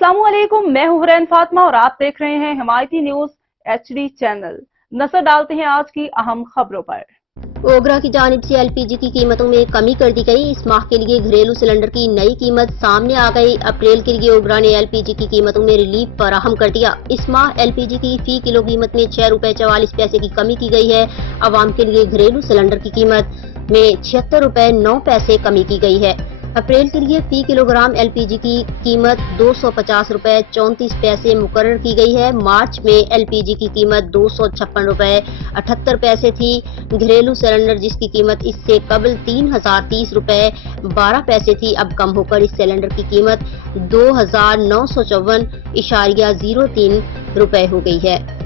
अस्सलामुअलैकुम, मैं हूं हुरैन फातिमा और आप देख रहे हैं हिमायती न्यूज HD चैनल। नजर डालते हैं आज की अहम खबरों पर। ओगरा की जानिब से एलपीजी की कीमतों में कमी कर दी गई। इस माह के लिए घरेलू सिलेंडर की नई कीमत सामने आ गई। अप्रैल के लिए ओगरा ने एलपीजी की कीमतों में रिलीफ फराहम कर दिया। इस माह एलपीजी की फी किलो कीमत में 6 रुपए 44 पैसे की कमी की गई है। आवाम के लिए घरेलू सिलेंडर की कीमत में 76 रुपए 9 पैसे कमी की गई है। अप्रैल के लिए फी किलोग्राम एलपीजी की कीमत 250 रुपए 34 पैसे मुकर्रर की गई है। मार्च में एलपीजी की कीमत 256 रुपए 78 पैसे थी। घरेलू सिलेंडर जिसकी कीमत इससे कबल 3030 रुपए 12 पैसे थी, अब कम होकर इस सिलेंडर की कीमत 2954.03 रुपए हो गई है।